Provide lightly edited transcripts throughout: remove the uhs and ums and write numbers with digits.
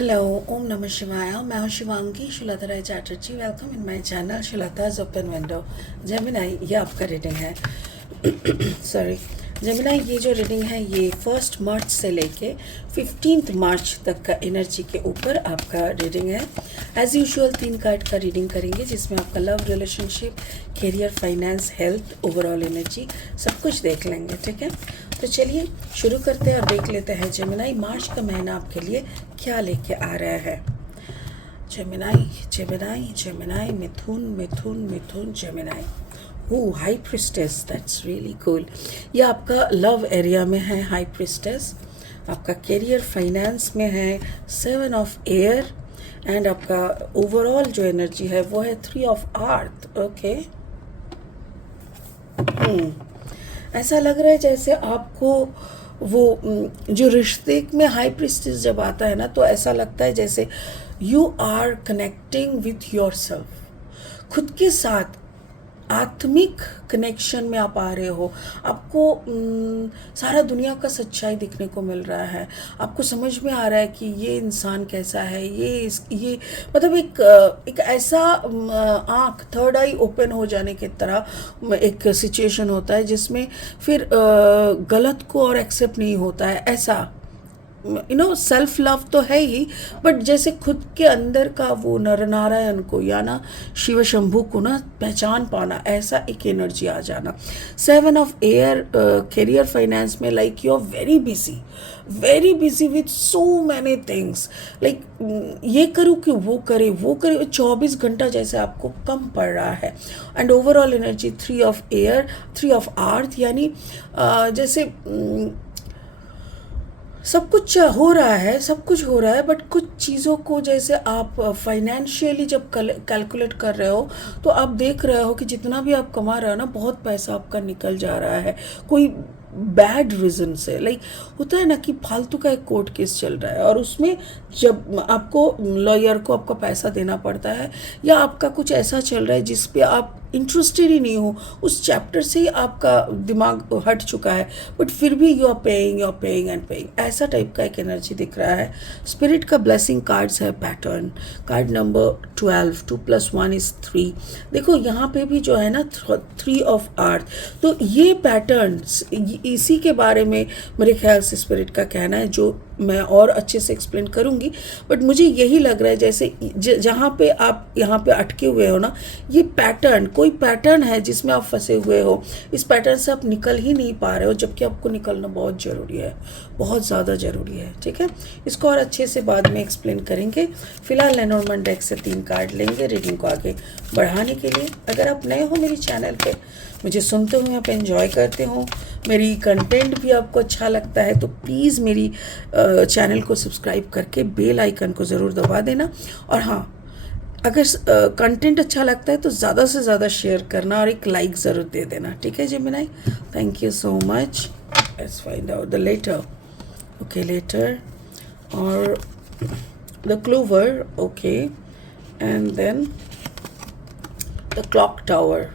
Hello, ओम नमः शिवाय। मैं हूँ Shivangi Shulta Rai Chatterjee. Welcome in my channel Shulta's open window. Gemini, ये आपका रीडिंग है। सॉरी जेमिनाई, ये जो रीडिंग है ये 1 मार्च से लेके 15 मार्च तक का एनर्जी के ऊपर आपका रीडिंग है। एज यूजुअल 3 कार्ड का रीडिंग करेंगे जिसमें आपका love, relationship, career, finance, health, overall energy सब कुछ देख लेंगे। ठीक है, तो चलिए शुरू करते हैं और देख लेते हैं जेमिनाई मार्च का महीना आपके लिए क्या लेके आ रहा है। Gemini Gemini Gemini, Mithun Mithun Mithun, Gemini. Oh, high priestess, that's really cool. ये आपका लव एरिया में है हाई प्रिस्टेस। आपका करियर फाइनेंस में है 7 ऑफ एयर एंड आपका ओवरऑल जो एनर्जी है वो है 3 ऑफ अर्थ। ओके, ऐसा लग रहा है जैसे आपको वो जो रिश्ते में हाई प्रिस्टेस जब आता है ना, तो ऐसा लगता है जैसे you are connecting with yourself, खुद के साथ आत्मिक कनेक्शन में आप आ रहे हो। आपको सारा दुनिया का सच्चाई दिखने को मिल रहा है। आपको समझ में आ रहा है कि ये इंसान कैसा है। ये मतलब एक ऐसा आँख, थर्ड आई ओपन हो जाने की तरह एक सिचुएशन होता है जिसमें फिर गलत को और एक्सेप्ट नहीं होता है। ऐसा सेल्फ लव तो है ही, बट जैसे खुद के अंदर का वो नर नारायण को या ना शिव शंभू को ना पहचान पाना, ऐसा एक एनर्जी आ जाना। 7 ऑफ एयर, करियर फाइनेंस में like you are very busy with so many things. Like ये करूँ कि वो करे 24 घंटा जैसे आपको कम पड़ रहा है। And overall energy 3 of air, 3 of earth, यानी जैसे सब कुछ हो रहा है, सब कुछ हो रहा है, बट कुछ चीज़ों को जैसे आप फाइनेंशियली जब कैलकुलेट कर रहे हो तो आप देख रहे हो कि जितना भी आप कमा रहे हो ना, बहुत पैसा आपका निकल जा रहा है कोई बैड रीज़न से। लाइक होता है ना कि फालतू का एक कोर्ट केस चल रहा है और उसमें जब आपको लॉयर को आपका पैसा देना पड़ता है, या आपका कुछ ऐसा चल रहा है जिस पे आप इंटरेस्टेड ही नहीं हो, उस चैप्टर से ही आपका दिमाग हट चुका है, बट फिर भी you are paying and paying, ऐसा टाइप का एक एनर्जी दिख रहा है। स्पिरिट का ब्लेसिंग कार्ड्स है पैटर्न, कार्ड नंबर 12, 2 + 1 = 3। देखो यहाँ पे भी जो है ना 3 ऑफ अर्थ, तो ये पैटर्न इसी के बारे में मेरे ख्याल से स्पिरिट का कहना है, जो मैं और अच्छे से एक्सप्लेन करूँगी। बट मुझे यही लग रहा है जैसे जहाँ पे आप यहाँ पे अटके हुए हो ना, ये पैटर्न कोई पैटर्न है जिसमें आप फंसे हुए हो। इस पैटर्न से आप निकल ही नहीं पा रहे हो, जबकि आपको निकलना बहुत ज़रूरी है, बहुत ज़्यादा ज़रूरी है। ठीक है, इसको और अच्छे से बाद में एक्सप्लेन करेंगे। फिलहाल लेनॉर्मन डेक से 3 कार्ड लेंगे रीडिंग को आगे बढ़ाने के लिए। अगर आप नए हो मेरी चैनल पे, मुझे सुनते हुए आप एंजॉय करते हो, मेरी कंटेंट भी आपको अच्छा लगता है, तो प्लीज़ मेरी चैनल को सब्सक्राइब करके बेल आइकन को ज़रूर दबा देना। और हाँ, अगर कंटेंट अच्छा लगता है तो ज़्यादा से ज़्यादा शेयर करना और एक लाइक ज़रूर दे देना। ठीक है Gemini, thank you so much. Let's find out the letter. Okay, letter और the clover. Okay, and then the clock tower.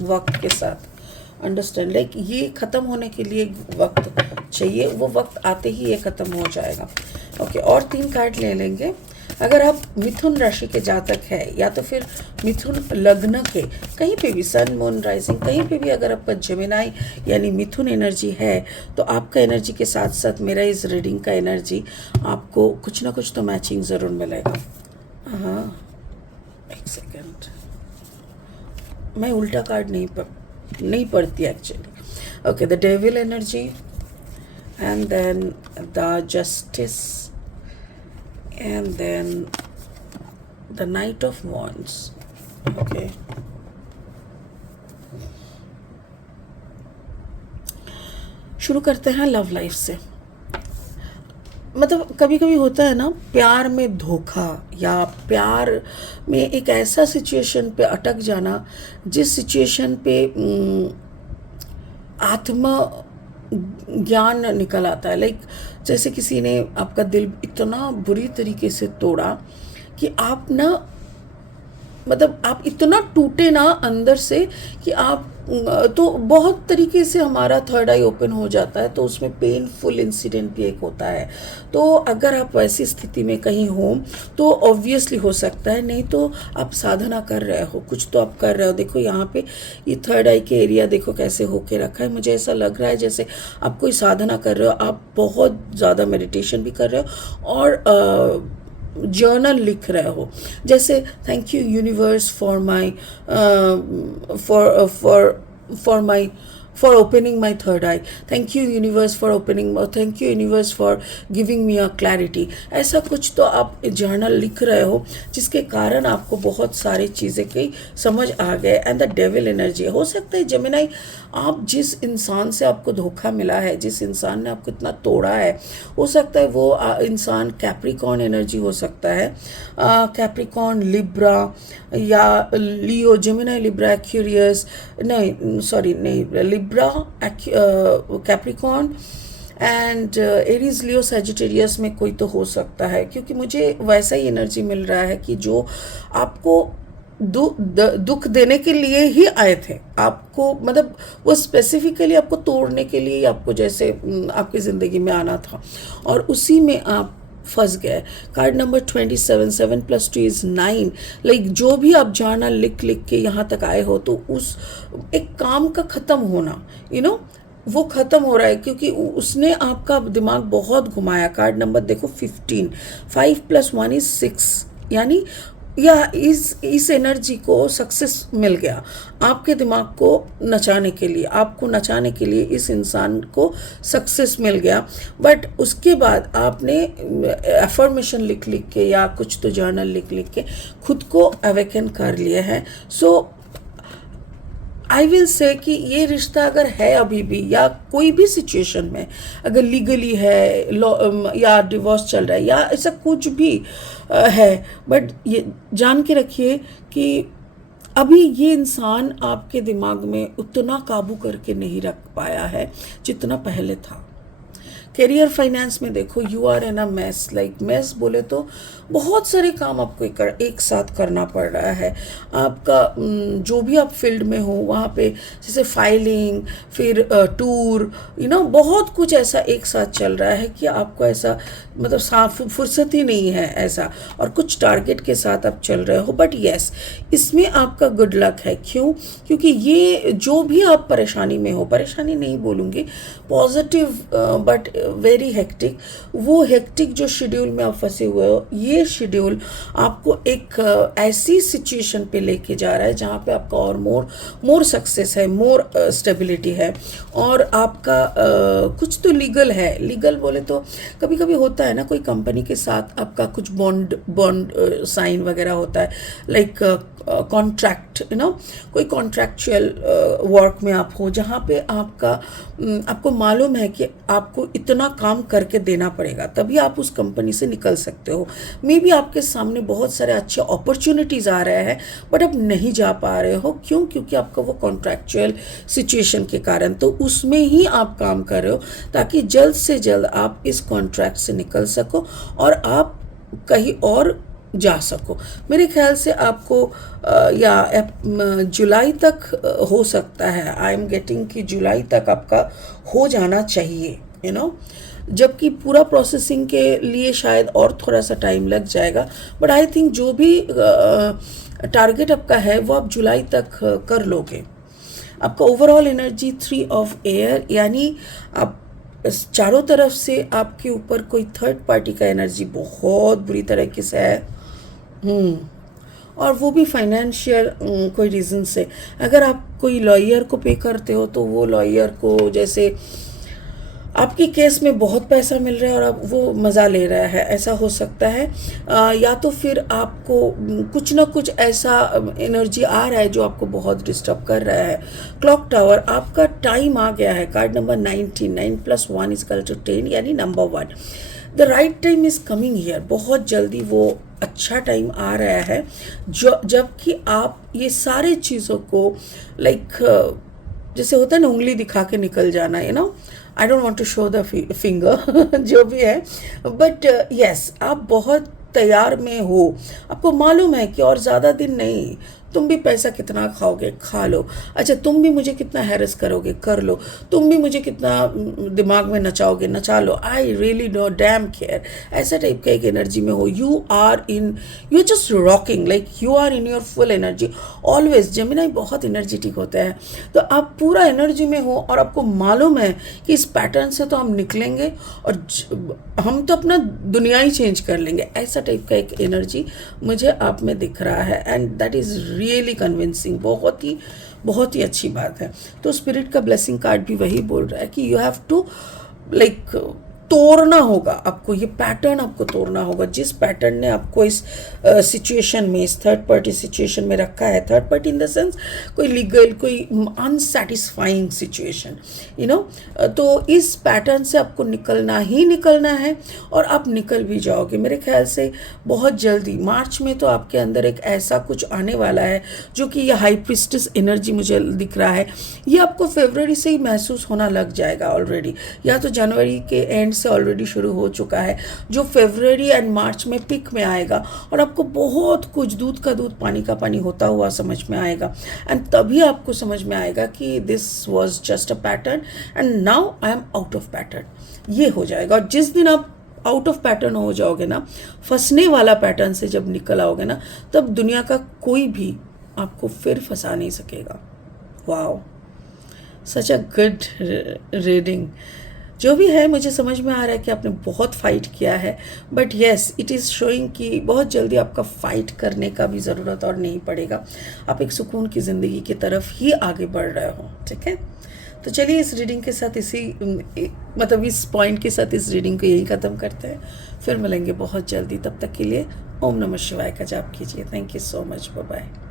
वक्त के साथ अंडरस्टैंड, लाइक ये ख़त्म होने के लिए वक्त चाहिए, वो वक्त आते ही ये ख़त्म हो जाएगा। ओके, और 3 कार्ड ले लेंगे। अगर आप मिथुन राशि के जातक है, या तो फिर मिथुन लग्न के, कहीं पे भी सन मून राइजिंग कहीं पे भी अगर आपका जेमिनाई यानी मिथुन एनर्जी है, तो आपका एनर्जी के साथ साथ मेरा इस रीडिंग का एनर्जी आपको कुछ ना कुछ तो मैचिंग ज़रूर मिलेगा। हाँ, एक सेकेंड, मैं उल्टा कार्ड नहीं पढ़ती actually. Okay, the devil energy and then the justice and then the knight of wands. Okay, शुरू करते हैं लव लाइफ से। मतलब कभी कभी होता है ना, प्यार में धोखा या प्यार में एक ऐसा सिचुएशन पे अटक जाना जिस सिचुएशन पे आत्म ज्ञान निकल आता है। लाइक जैसे किसी ने आपका दिल इतना बुरी तरीके से तोड़ा कि आप ना मतलब आप इतना टूटे ना अंदर से कि आप तो बहुत तरीके से हमारा थर्ड आई ओपन हो जाता है, तो उसमें पेनफुल इंसिडेंट भी एक होता है। तो अगर आप वैसी स्थिति में कहीं हो तो ऑब्वियसली हो सकता है, नहीं तो आप साधना कर रहे हो, कुछ तो आप कर रहे हो। देखो यहाँ पे ये थर्ड आई के एरिया देखो कैसे होके रखा है, मुझे ऐसा लग रहा है जैसे आप कोई साधना कर रहे हो, आप बहुत ज़्यादा मेडिटेशन भी कर रहे हो और जर्नल लिख रहे हो, जैसे thank you universe for my for my for opening my third eye, thank you universe for opening, thank you universe for giving me a clarity। ऐसा कुछ तो आप जर्नल लिख रहे हो जिसके कारण आपको बहुत सारी चीज़ें की समझ आ गए। एंड द डेविल एनर्जी हो सकता है जेमिनाई, आप जिस इंसान से आपको धोखा मिला है, जिस इंसान ने आपको इतना तोड़ा है, हो सकता है वो इंसान कैप्रिकॉर्न एनर्जी हो सकता है, कैप्रिकॉर्न, लिब्रा या लियो, जेमिनाई, लिब्रा, एक्यूरियस, नहीं सॉरी नहीं, Libra, Capricorn and Aries, Leo, Sagittarius में कोई तो हो सकता है, क्योंकि मुझे वैसा ही एनर्जी मिल रहा है कि जो आपको दुख देने के लिए ही आए थे, आपको मतलब वो स्पेसिफिकली आपको तोड़ने के लिए आपको जैसे आपकी ज़िंदगी में आना था और उसी में आप फंस गए। Card number 27, 7 + 2 = 9। लाइक जो भी आप जाना लिख के यहाँ तक आए हो, तो उस एक काम का ख़त्म होना, वो ख़त्म हो रहा है क्योंकि उसने आपका दिमाग बहुत घुमाया। कार्ड नंबर देखो 15, 5 + 1 = 6, यानी या इस एनर्जी को सक्सेस मिल गया आपके दिमाग को नचाने के लिए, आपको नचाने के लिए इस इंसान को सक्सेस मिल गया। बट उसके बाद आपने अफर्मेशन लिख के या कुछ तो जर्नल लिख के खुद को अवेकन कर लिए हैं। सो आई विल से कि ये रिश्ता अगर है अभी भी या कोई भी सिचुएशन में, अगर लीगली है, लॉ या डिवोर्स चल रहा है या ऐसा कुछ भी है, बट ये जान के रखिए कि अभी ये इंसान आपके दिमाग में उतना काबू करके नहीं रख पाया है जितना पहले था। करियर फाइनेंस में देखो, you are in a mess. Like mess बोले तो बहुत सारे काम आपको एक साथ करना पड़ रहा है। आपका जो भी आप फील्ड में हो वहाँ पे, जैसे फाइलिंग, फिर टूर, बहुत कुछ ऐसा एक साथ चल रहा है कि आपको ऐसा मतलब साफ फुर्सत ही नहीं है ऐसा, और कुछ टारगेट के साथ आप चल रहे हो। बट येस, इसमें आपका गुड लक है। क्यों? क्योंकि ये जो भी आप परेशानी में हो, परेशानी नहीं बोलूँगी, पॉजिटिव बट वेरी हेक्टिक, वो हेक्टिक जो शेड्यूल में आप फंसे हुए हो, ये शेड्यूल आपको एक ऐसी सिचुएशन पे लेके जा रहा है जहाँ पे आपका और मोर सक्सेस है, मोर स्टेबिलिटी है, और आपका कुछ तो लीगल है। लीगल बोले तो कभी कभी होता है ना, कोई कंपनी के साथ आपका कुछ बॉन्ड साइन वगैरह होता है, लाइक कॉन्ट्रैक्ट, कोई कॉन्ट्रैक्चुअल वर्क में आप हो जहाँ पे आपको मालूम है कि आपको इतना काम करके देना पड़ेगा तभी आप उस कंपनी से निकल सकते हो। मे बी आपके सामने बहुत सारे अच्छे अपॉर्चुनिटीज़ आ रहे हैं बट अब नहीं जा पा रहे हो। क्यों? क्योंकि आपका वो कॉन्ट्रैक्चुअल सिचुएशन के कारण, तो उसमें ही आप काम कर रहे हो ताकि जल्द से जल्द आप इस कॉन्ट्रैक्ट से निकल सको और आप कहीं और जा सको। मेरे ख्याल से आपको जुलाई तक हो सकता है, आई एम गेटिंग कि जुलाई तक आपका हो जाना चाहिए, जबकि पूरा प्रोसेसिंग के लिए शायद और थोड़ा सा टाइम लग जाएगा। बट आई थिंक जो भी टारगेट आपका है वो आप जुलाई तक कर लोगे। आपका ओवरऑल एनर्जी 3 ऑफ एयर, यानी आप चारों तरफ से आपके ऊपर कोई थर्ड पार्टी का एनर्जी बहुत बुरी तरीके से है। और वो भी फाइनेंशियल कोई रीज़न से। अगर आप कोई लॉयर को पे करते हो तो वो लॉयर को जैसे आपके केस में बहुत पैसा मिल रहा है और अब वो मज़ा ले रहा है, ऐसा हो सकता है। या तो फिर आपको कुछ ना कुछ ऐसा एनर्जी आ रहा है जो आपको बहुत डिस्टर्ब कर रहा है। क्लॉक टावर, आपका टाइम आ गया है। कार्ड नंबर 19, 9 + 1 = 10, यानी number 1। The right time is coming here. बहुत जल्दी वो अच्छा टाइम आ रहा है जबकि आप ये सारे चीज़ों को लाइक जैसे होता है ना, उंगली दिखा के निकल जाना, I don't want to show the finger जो भी है, बट यस, आप बहुत तैयार में हो, आपको मालूम है कि और ज़्यादा दिन नहीं, तुम भी पैसा कितना खाओगे खा लो, अच्छा तुम भी मुझे कितना हैरेस करोगे कर लो, तुम भी मुझे कितना दिमाग में नचाओगे नचा लो, I really no damn care, ऐसा टाइप का एक एनर्जी में हो। You just rocking, like you are in your full energy always. Gemini बहुत एनर्जेटिक होता है, तो आप पूरा एनर्जी में हो और आपको मालूम है कि इस पैटर्न से तो हम निकलेंगे और हम तो अपना दुनिया ही चेंज कर लेंगे, ऐसा टाइप का एक एनर्जी मुझे आप में दिख रहा है। And that is really convincing, बहुत ही अच्छी बात है। तो स्पिरिट का ब्लेसिंग कार्ड भी वही बोल रहा है कि यू हैव टू लाइक तोड़ना होगा आपको, ये पैटर्न आपको तोड़ना होगा, जिस पैटर्न ने आपको इस सिचुएशन में, इस थर्ड पार्टी सिचुएशन में रखा है। Third party in the sense कोई लीगल, कोई अनसेटिस्फाइंग सिचुएशन, यू नो। तो इस पैटर्न से आपको निकलना ही निकलना है और आप निकल भी जाओगे मेरे ख्याल से बहुत जल्दी। मार्च में तो आपके अंदर एक ऐसा कुछ आने वाला है जो कि ये हाई प्रिस्टेस एनर्जी मुझे दिख रहा है, ये आपको फरवरी से ही महसूस होना लग जाएगा ऑलरेडी, या तो जनवरी के एंड से ऑलरेडी शुरू हो चुका है, जो फरवरी एंड मार्च में पिक में आएगा और आपको बहुत कुछ दूध का दूध पानी का पानी होता हुआ समझ में आएगा। एंड तभी आपको समझ में आएगा कि this was just a pattern and now I am out of pattern, ये हो जाएगा। और जिस दिन आप आउट ऑफ पैटर्न हो जाओगे ना, फंसने वाला पैटर्न से जब निकल आओगे ना, तब दुनिया का कोई भी आपको फिर फंसा नहीं सकेगा। Wow, such a good reading. जो भी है मुझे समझ में आ रहा है कि आपने बहुत फाइट किया है, but yes it is showing कि बहुत जल्दी आपका फाइट करने का भी ज़रूरत और नहीं पड़ेगा, आप एक सुकून की ज़िंदगी की तरफ ही आगे बढ़ रहे हो। ठीक है, तो चलिए इस रीडिंग के साथ इस पॉइंट के साथ इस रीडिंग को यही ख़त्म करते हैं, फिर मिलेंगे बहुत जल्दी। तब तक के लिए ओम नमः शिवाय का जाप कीजिए। Thank you so much, bye bye.